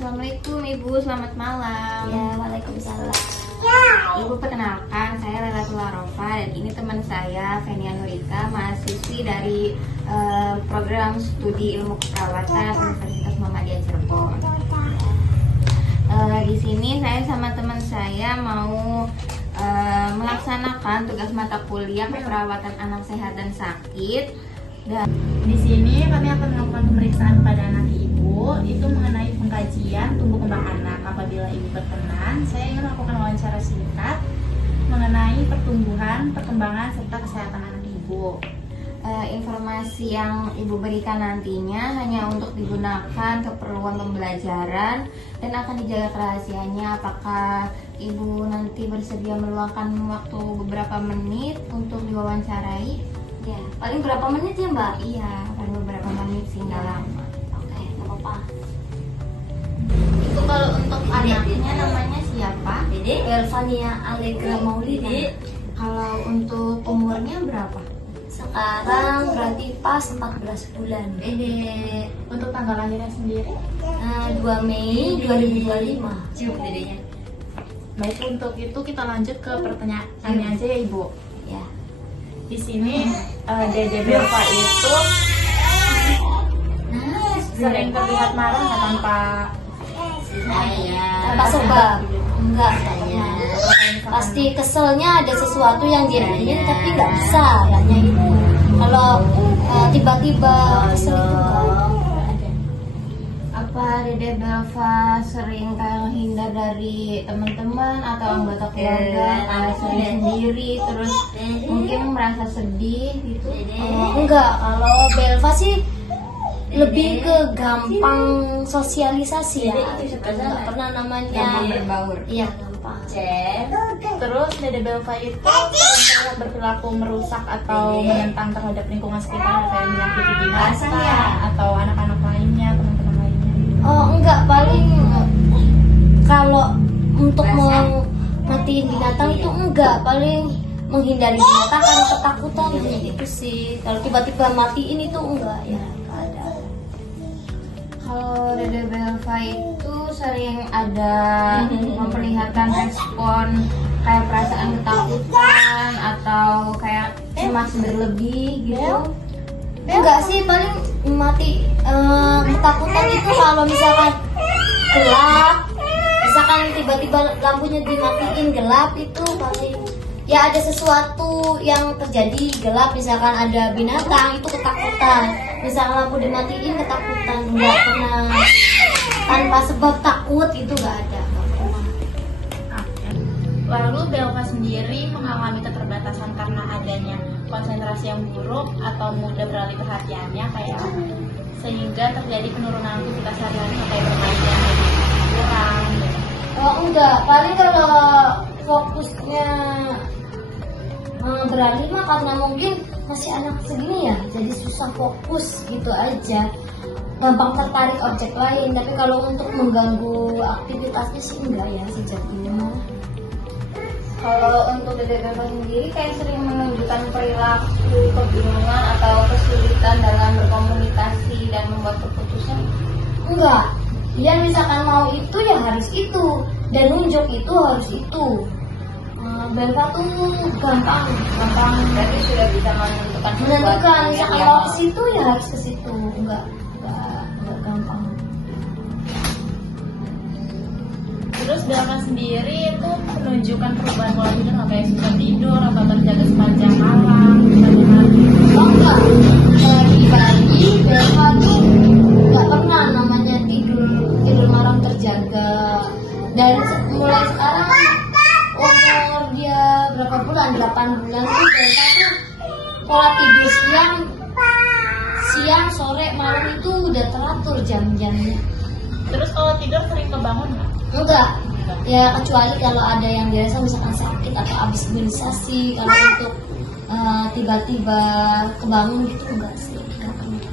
Assalamualaikum Ibu, selamat malam. Ya, waalaikumsalam. Ibu, perkenalkan, saya Lailatul Arofa dan ini teman saya Fenia Nurika, mahasiswi dari program studi ilmu keperawatan Universitas Muhammadiyah Cirebon. Di sini saya sama teman saya mau melaksanakan tugas mata kuliah keperawatan anak sehat dan sakit. Dan di sini kami akan melakukan pemeriksaan pada anak ibu itu mengenai pengkajian tumbuh kembang anak. Apabila ibu berkenan, saya ingin melakukan wawancara singkat mengenai pertumbuhan, perkembangan serta kesehatan anak ibu. Informasi yang ibu berikan nantinya hanya untuk digunakan keperluan pembelajaran dan akan dijaga kerahasiaannya. Apakah ibu nanti bersedia meluangkan waktu beberapa menit untuk diwawancarai? Ya, paling berapa menit ya Mbak? Iya, paling beberapa menit sih, nggak lama. Oke, nggak apa-apa. Itu kalau untuk anaknya namanya siapa? Dede, Elvania Allegra Maulida. Kalau untuk umurnya berapa? Sekarang berarti pas 14 bulan. Dede. Untuk tanggal lahirnya sendiri, 2 Mei 2025. Cium dedenya. baik, untuk itu kita lanjut ke pertanyaannya aja ya ibu. Ya. Di sini Dede Belva itu sering terlihat marah nggak tanpa Tanpa sebab. Enggak katanya. Pasti keselnya ada sesuatu yang dia ingin tapi nggak bisa katanya gitu. Kalau tiba-tiba kesel itu nggak ada. Apa Dede Belva sering kayak menghindar dari teman-teman atau anggota keluarga, kayak sering sendiri, terus mungkin merasa sedih gitu? Enggak, kalau Belva sih lebih ke gampang sosialisasi ya. Nggak pernah namanya Gampang berbaur. Iya, gampang. terus Dede Belva itu sering terlihat berperilaku merusak atau menentang terhadap lingkungan sekitar, kayak menyakiti binatang atau anak-anak lainnya, teman-teman lainnya. Oh, enggak, paling kalau untuk matiin binatang itu enggak, paling menghindari binatang karena ketakutan gitu sih. Kalau tiba-tiba matiin itu enggak ya, enggak ada. Kalau Dede Belva itu sering ada memperlihatkan respon kayak perasaan ketakutan atau kayak cemas berlebih gitu. Enggak sih, paling mati ketakutan itu kalau misalkan gelap, misalkan tiba-tiba lampunya dimatiin gelap itu paling ya ada sesuatu yang terjadi gelap, misalkan ada binatang itu ketakutan, misalkan lampu dimatiin ketakutan, enggak pernah tanpa sebab takut itu enggak ada, enggak pernah. Lalu Belva sendiri mengalami keterbatasan karena adanya konsentrasi yang buruk atau mudah beralih perhatiannya, kayak sehingga terjadi penurunan aktivitas sehari-hari kayak perhatian kurang. Oh enggak, paling kalau fokusnya beralih mah karena mungkin masih anak segini ya, jadi susah fokus gitu aja, gampang tertarik objek lain. Tapi kalau untuk mengganggu aktivitasnya sih enggak ya sejatinya. Kalau untuk Dede Belva sendiri kayak sering menunjukkan perilaku kebingungan atau kesulitan dalam berkomunikasi dan membuat keputusan. Enggak, dia misalkan mau itu ya harus itu, dan nunjuk itu harus itu. Belva tuh gampang Berarti sudah bisa menentukan, misalkan yang mau ke situ ya harus ke situ, enggak gampang. Terus Belva sendiri itu menunjukkan perubahan pola tidur, kayak susah tidur atau terjaga sepanjang malam, sepanjang hari. Oh enggak, pagi Belva tuh nggak pernah namanya tidur malam terjaga. Dan mulai sekarang umur dia berapa bulan, 8 bulan tuh Belva tuh pola tidur siang, sore, malam itu udah teratur jam-jamnya. Terus kalau tidur sering kebangun nggak? Enggak, ya kecuali kalau ada yang dirasa misalkan sakit atau habis imunisasi. Kalau untuk tiba-tiba kebangun gitu enggak sih, enggak pernah.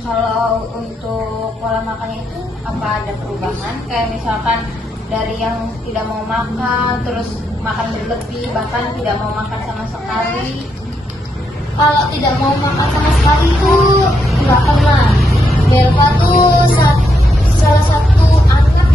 Kalau untuk pola makannya itu apa ada perubahan? Kayak misalkan dari yang tidak mau makan, terus makan berlebih, bahkan tidak mau makan sama sekali. Kalau tidak mau makan sama sekali itu enggak pernah. Belva tuh salah satu anak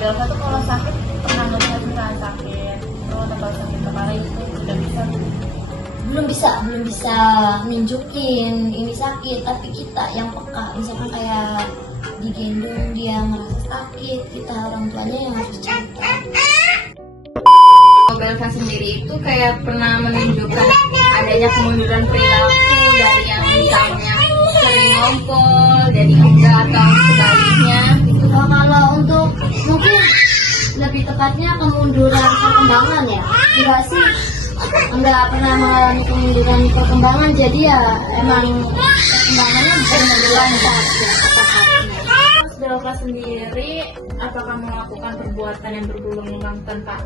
Delta tuh kalau sakit pernah ngeliat misalnya sakit, atau sakit kepala itu udah bisa. belum bisa nunjukin ini sakit, tapi kita yang peka, misalkan kayak digendong dia ngerasa sakit, kita orang tuanya yang harus cerita. Belva sendiri itu kayak pernah menunjukkan adanya kemunduran perilaku dari yang misalnya sering ngompol jadi enggak atau sebaliknya. Kalau untuk mungkin lebih tepatnya kemunduran perkembangan ya, enggak sih, enggak pernah mengalami kemunduran perkembangan, jadi ya emang perkembangannya benar-benar lancar. Delta sendiri, apakah melakukan perbuatan yang berulang-ulang tanpa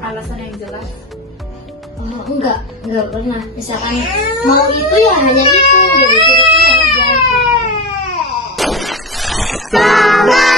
alasan yang jelas? Oh, enggak pernah. Misalkan mau itu ya hanya itu, udah itu ya udah.